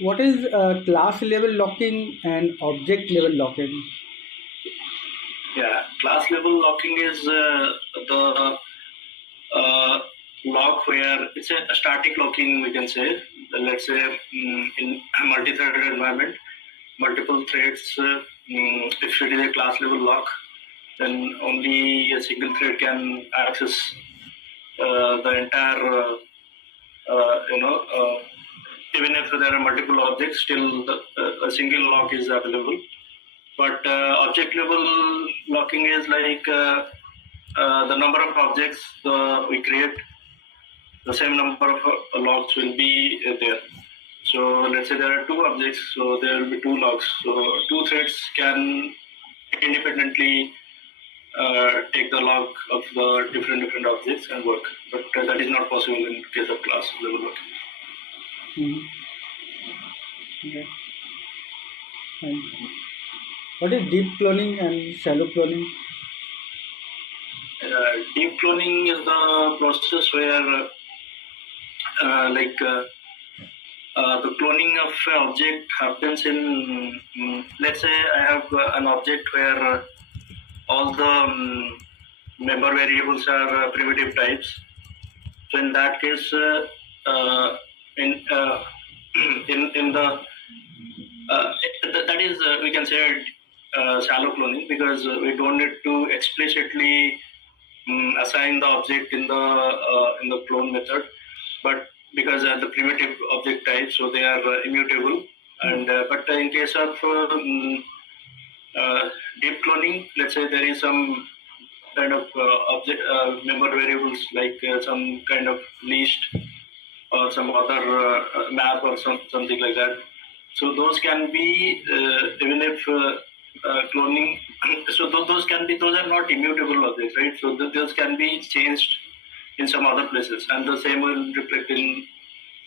what is class level locking and object level locking? Yeah, class level locking is the lock where it's a static locking, we can say. Let's say in a multi-threaded environment, multiple threads, if it is a class level lock, then only a single thread can access the entire, even if there are multiple objects, still a single lock is available. But object level locking is like the number of objects we create, the same number of locks will be there. So let's say there are two objects, so there will be two locks. So two threads can independently take the lock of the different objects and work. But that is not possible in case of class level locking. Okay. And what is deep cloning and shallow cloning? Deep cloning is the process where the cloning of an object happens in, let's say I have an object where all the member variables are primitive types. So in that case, in the that is we can say shallow cloning, because we don't need to explicitly assign the object in the clone method, but because they are the primitive object type, so they are immutable. And but in case of deep cloning, let's say there is some kind of object member variables like some kind of list or some other map or something like that. So those can be even if cloning. So those are not immutable objects, right? So those can be changed in some other places, and the same will reflect in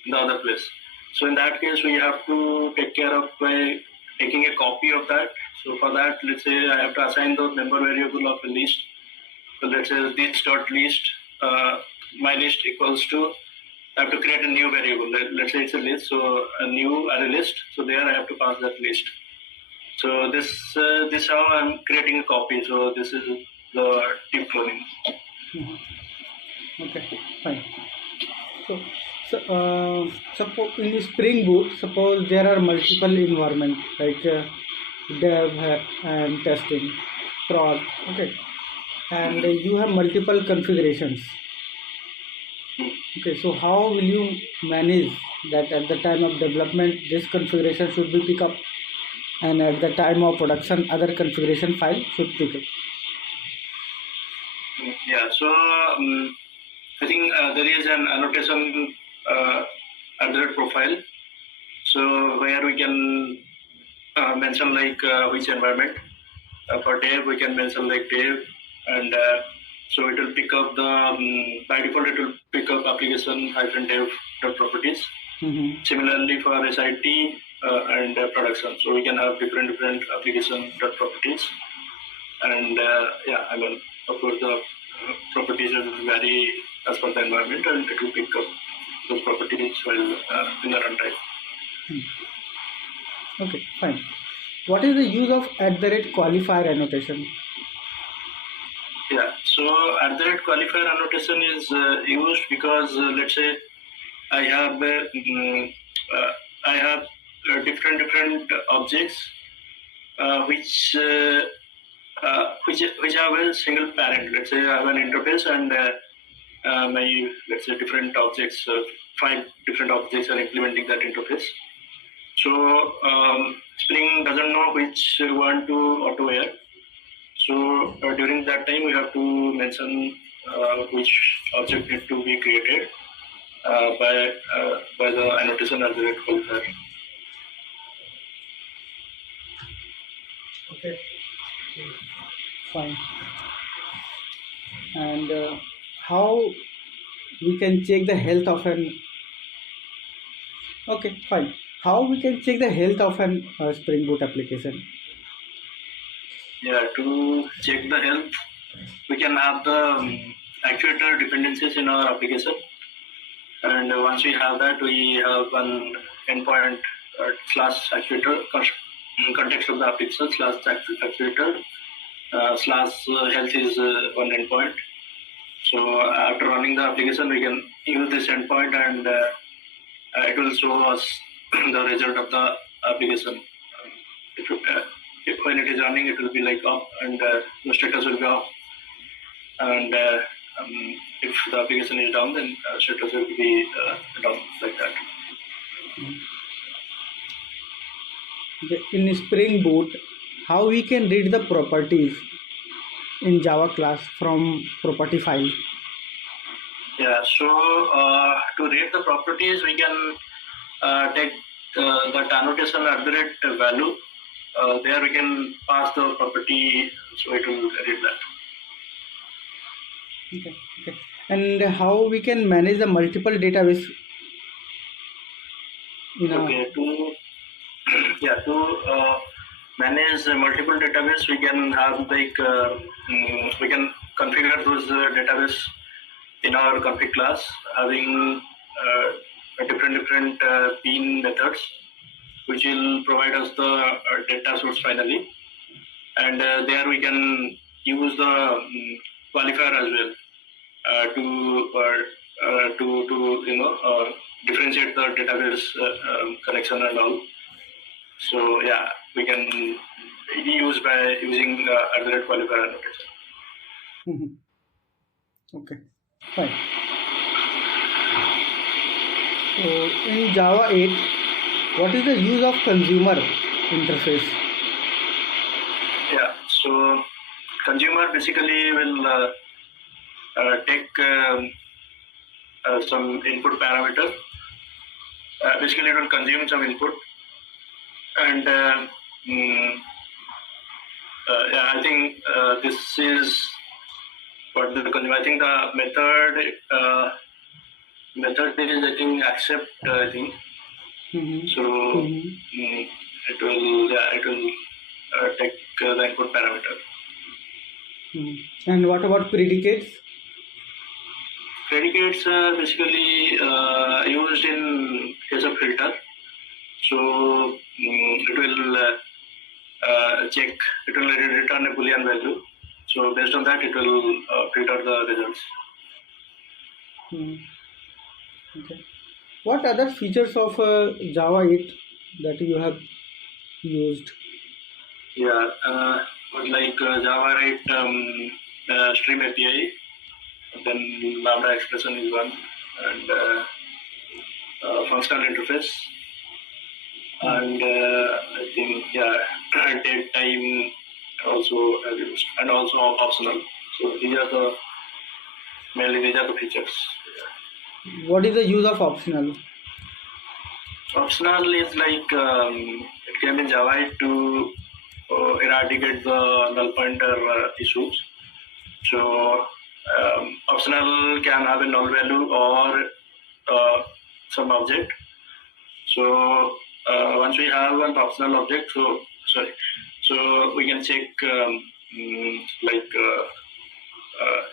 the other place. So in that case, we have to take care of by taking a copy of that. So for that, let's say I have to assign the member variable of a list. So let's say this dot list, my list equals to, I have to create a new variable. Let's say it's a list, so a new array list. So there I have to pass that list. So this how I'm creating a copy. So this is the deep cloning. Okay, fine. So suppose in Spring Boot, suppose there are multiple environments like dev and testing, prod, okay, and you have multiple configurations. Okay, so how will you manage that at the time of development this configuration should be picked up, and at the time of production other configuration file should pick up? Yeah, so I think there is an annotation address profile, so where we can mention like which environment. For dev we can mention like dev, and so it will pick up the by default it will pick up application -dev properties. Similarly for SIT and production, so we can have different application properties, and of course the properties will vary as per the environment, and it will pick up those properties while in the runtime. Okay, fine. What is the use of @qualifier annotation? Yeah, so @qualifier annotation is used because let's say I have different objects which have a single parent. Let's say I have an interface, and my, let's say, different objects, 5 different objects are implementing that interface. So Spring doesn't know which one to auto-where. So during that time, we have to mention which object need to be created by the annotation @qualifier. Okay, fine. And how we can check the health of an? Okay, fine. How we can check the health of an Spring Boot application? Yeah, to check the health, we can have the actuator dependencies in our application, and once we have that, we have an endpoint slash actuator, context of the application slash actuator, slash health is one endpoint. So after running the application, we can use this endpoint and it will show us the result of the application. When it is running, it will be like up and the status will be up. And if the application is down, then status will be down, like that. In Spring Boot, how we can read the properties in Java class from property file? Yeah, so to read the properties, we can take that annotation @value. There we can pass the property, so it will read that. Okay. And how we can manage the multiple database? Okay, to manage multiple database, we can have like we can configure those database in our config class, having different bean methods, which will provide us the data source finally, and there we can use the qualifier as well to differentiate the database connection and all. So yeah, we can use by using qualifier annotation. Okay, fine. So in Java 8, what is the use of consumer interface? Yeah, so consumer basically will take some input parameter. Basically, it will consume some input, and I think this is what the consumer. I think the method is I think accept. I think so. It will take the input parameter. And what about predicates? Predicates are basically used in case of filter. So it will check, it will return a Boolean value. So based on that, it will filter the results. Okay. What other features of Java 8 that you have used? Yeah, like Java 8 stream API, then Lambda expression is one, and functional interface, and I think date time also used, and also optional. So these are the features. What is the use of optional? Optional is like it came in Java 8 to eradicate the null pointer issues. So optional can have a null value or some object. So once we have an optional object, so we can check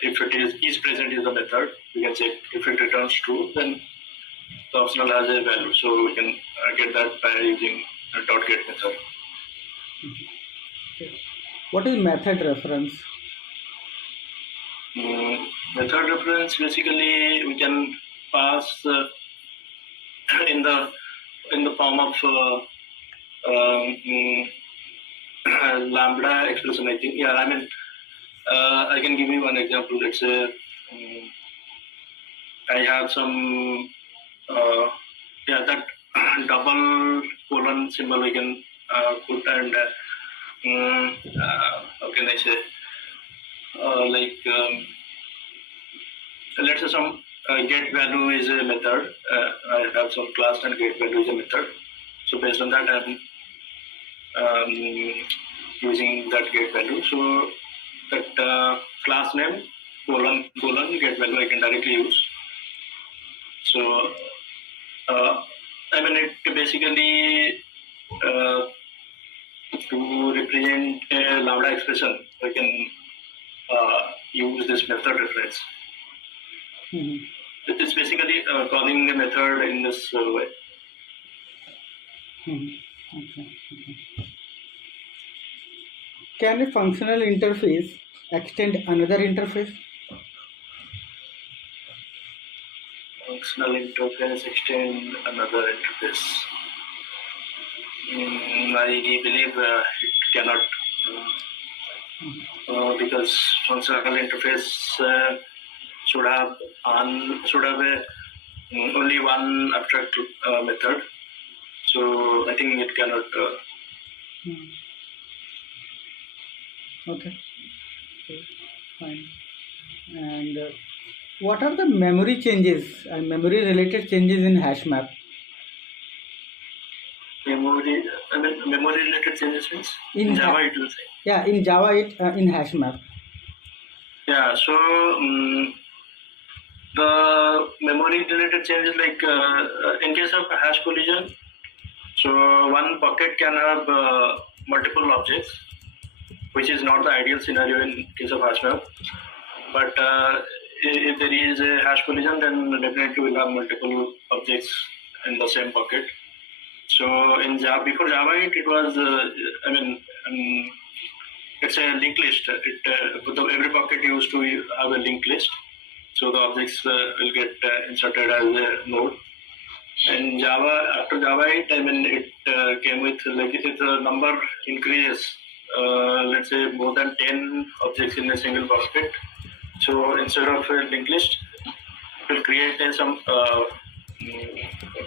if it is present is the method. We can check if it returns true, then the optional has a value. So we can get that by using a .get method. What is method reference? Method reference basically we can pass in the form of Lambda expression. I think I can give you one example. Let's say I have some that double colon symbol we can put, and how can I say let's say some get value is a method. I have some class and get value is a method. So based on that, I'm using that get value. So that class name colon get value I can directly use. So it basically to represent a Lambda expression, I can use this method reference. It's basically calling the method in this way. Okay. Can a functional interface extend another interface? Functional interface extend another interface. I believe it cannot, because functional interface should have only one abstract method. So I think it cannot. Okay, fine. And what are the memory changes and memory related changes in HashMap? Memory related changes means In Java it will say. Yeah, in Java in HashMap. Yeah, so the memory related changes, like in case of hash collision, so one bucket can have multiple objects, which is not the ideal scenario in case of HashMap. But if there is a hash collision, then definitely we'll have multiple objects in the same bucket. So in Java, before Java, it was, it's a linked list. Every bucket used to have a linked list. So the objects will get inserted as a node. And Java, after Java 8, it came with, like, if the number increases, let's say more than 10 objects in a single bucket. So instead of a linked list, it will create some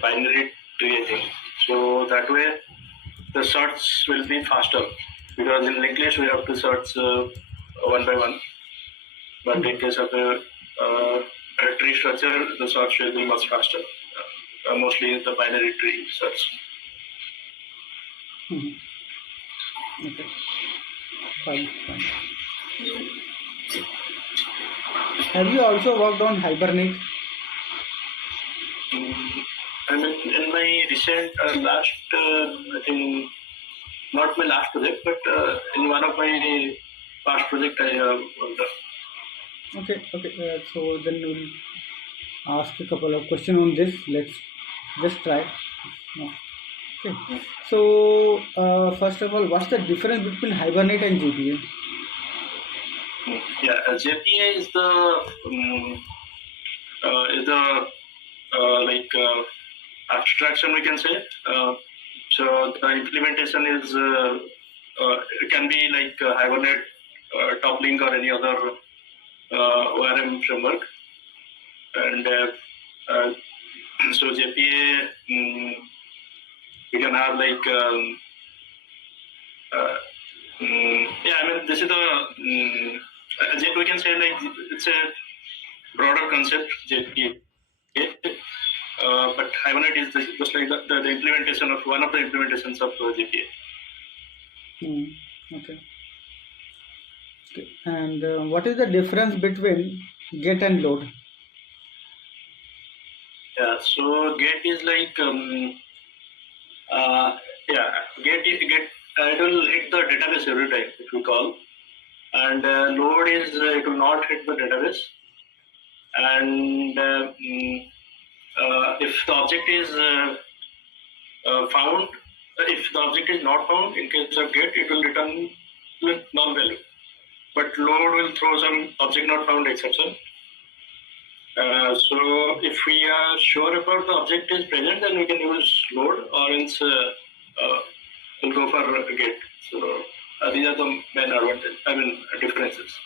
binary tree thing. So that way, the search will be faster, because in linked list we have to search one by one. But in case of a tree structure, the search will be much faster. Mostly the binary tree search. Okay. Fine. Have you also worked on Hibernate? In my recent I think not my last project, but in one of my past project I have worked on. Okay. So then we'll ask a couple of questions on this. Let's just try. Okay. So first of all, what's the difference between Hibernate and JPA? Yeah, JPA is abstraction, we can say. So the implementation is it can be like Hibernate, Toplink, or any other ORM framework. And so JPA, we can have like this is the we can say like it's a broader concept, JPA. But Hibernate is just like the implementation of one of the implementations of JPA. Okay. And what is the difference between get and load? Yeah, so get is like get it will hit the database every time if we call, and load is it will not hit the database, and if the object is found, if the object is not found, in case of get, it will return null value, but load will throw some object not found exception. So if we are sure about the object is present, then we can use load, or else we'll go for get. So these are the main differences.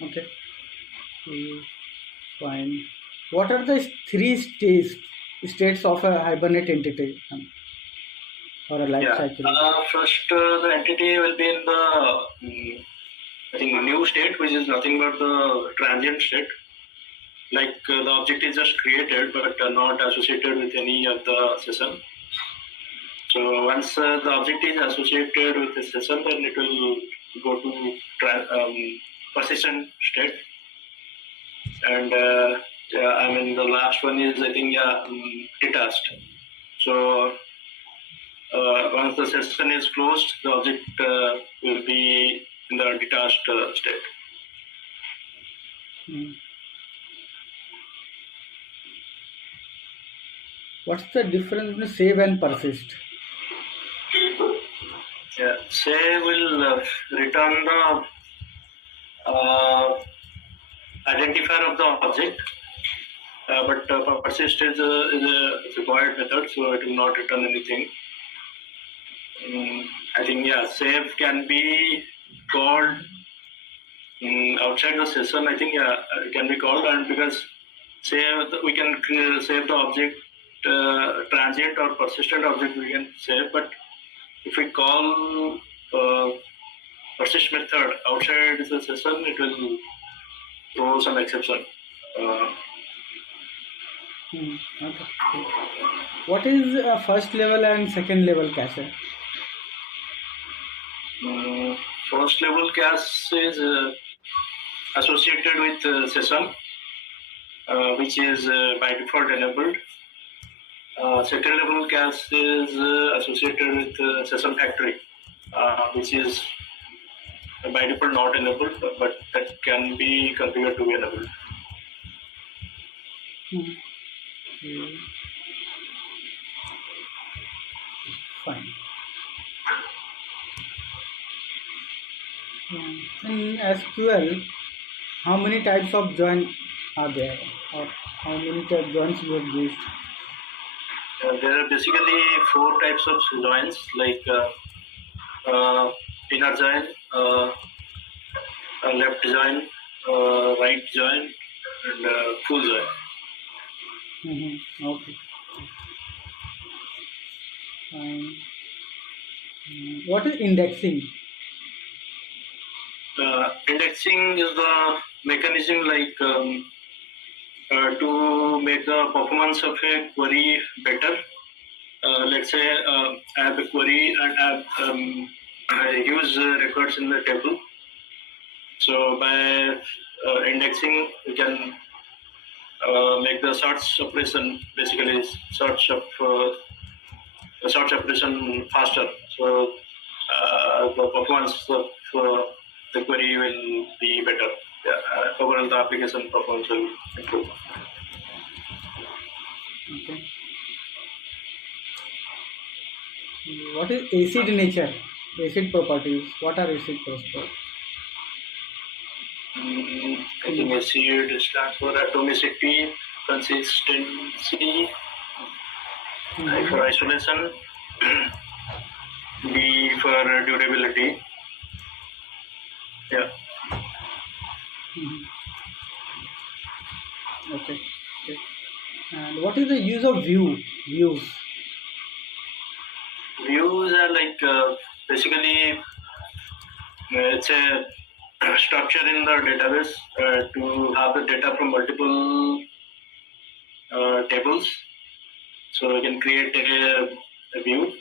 Okay. Fine. What are the three states of a Hibernate entity or a life cycle? First, the entity will be in the I think new state, which is nothing but the transient state. Like the object is just created, but not associated with any of the session. So once the object is associated with the session, then it will go to persistent state. And the last one is, I think, detached. So once the session is closed, the object will be in the detached state. What's the difference between save and persist? Yeah, save will return the identifier of the object, but persist is a required method, so it will not return anything. I think save can be called outside the session. I think it can be called, and because we can save the object transient or persistent object we can save, but if we call persist method outside the session, it will throw some exception. Okay. What is first level and second level cache? First level cache is associated with session, which is by default enabled. Second level cache is associated with session factory, which is by default not enabled, but that can be configured to be enabled. Fine. In SQL, how many types of join are there, or how many joins you have used? There are basically 4 types of joins, like inner join, left join, right join, and full join. Okay. What is indexing? Indexing is the mechanism like to make the performance of a query better. Let's say I have a query and I use records in the table. So by indexing, we can make the search operation, basically search operation faster. So the performance of the query will be better. Overall, the application performance will improve. Okay. What is acid nature? Acid properties. What are acid properties? I think acid stands for atomicity, consistency, I for isolation, D for durability. Yeah. Okay. And what is the use of views? Views are like basically it's a structure in the database to have the data from multiple tables. So we can create a view,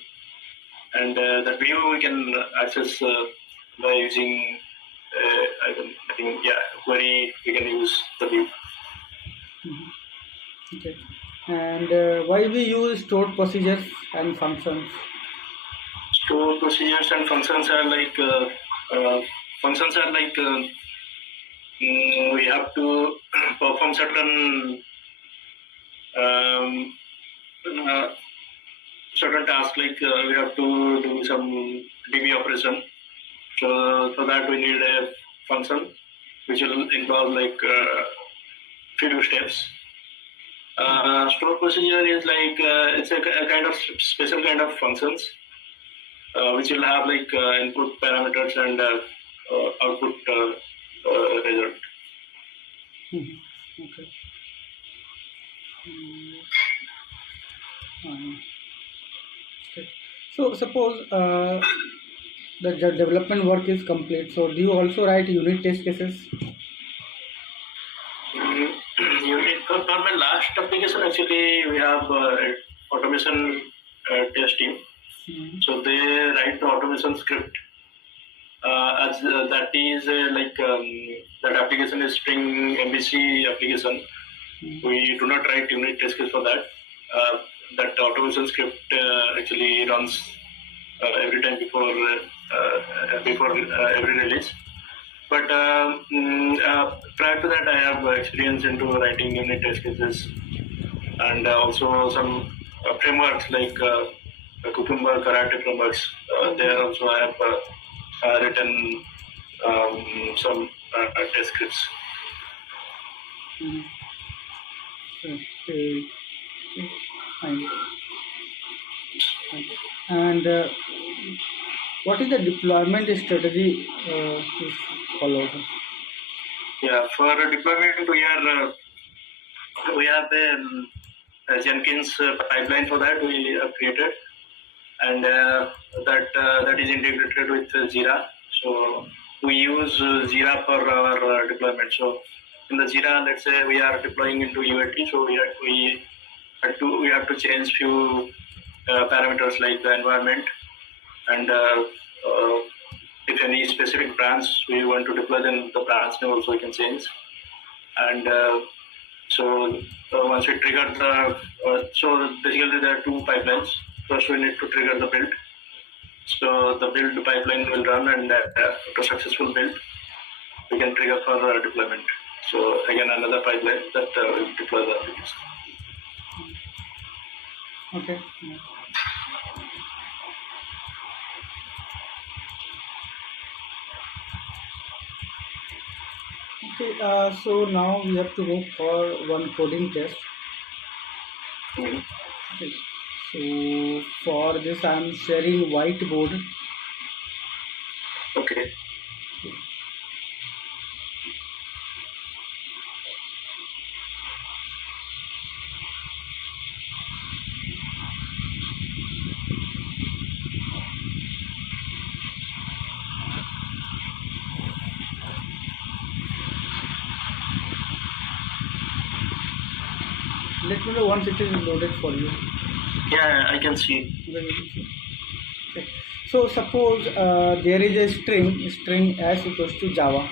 and that view we can access by using query. We can use the view. Okay. And why we use stored procedures and functions? Stored procedures and functions are like we have to perform certain tasks, like we have to do some DB operation. So for that we need a function which will involve like few steps. Stored procedure is like it's a kind of special kind of functions which will have like input parameters and output result. Okay. Okay. So suppose the development work is complete. So do you also write unit test cases? For my last application, actually, we have automation test team. So they write the automation script. As that is that application is Spring MVC application. We do not write unit test case for that. That automation script actually runs every time before every release. But prior to that, I have experience into writing unit test cases and also some frameworks like Cucumber, Karate frameworks. There also I have written some test scripts. Okay. Fine. And what is the deployment strategy is followed? Yeah, for deployment we have a Jenkins pipeline for that we have created, and that is integrated with Jira. So we use Jira for our deployment. So in the Jira, let's say we are deploying into UAT, so we have to change few parameters like the environment, and if any specific branch we want to deploy, then the branch name also we can change. And so once we trigger the so basically there are two pipelines. First we need to trigger the build. So the build pipeline will run, and after successful build we can trigger for deployment. So again another pipeline that will deploy the application. Okay. Okay, so now we have to move for one coding test. Okay. So for this I am sharing whiteboard. Okay. Let me know once it is loaded for you. Yeah, I can see. Okay. So suppose there is a string s equals to Java.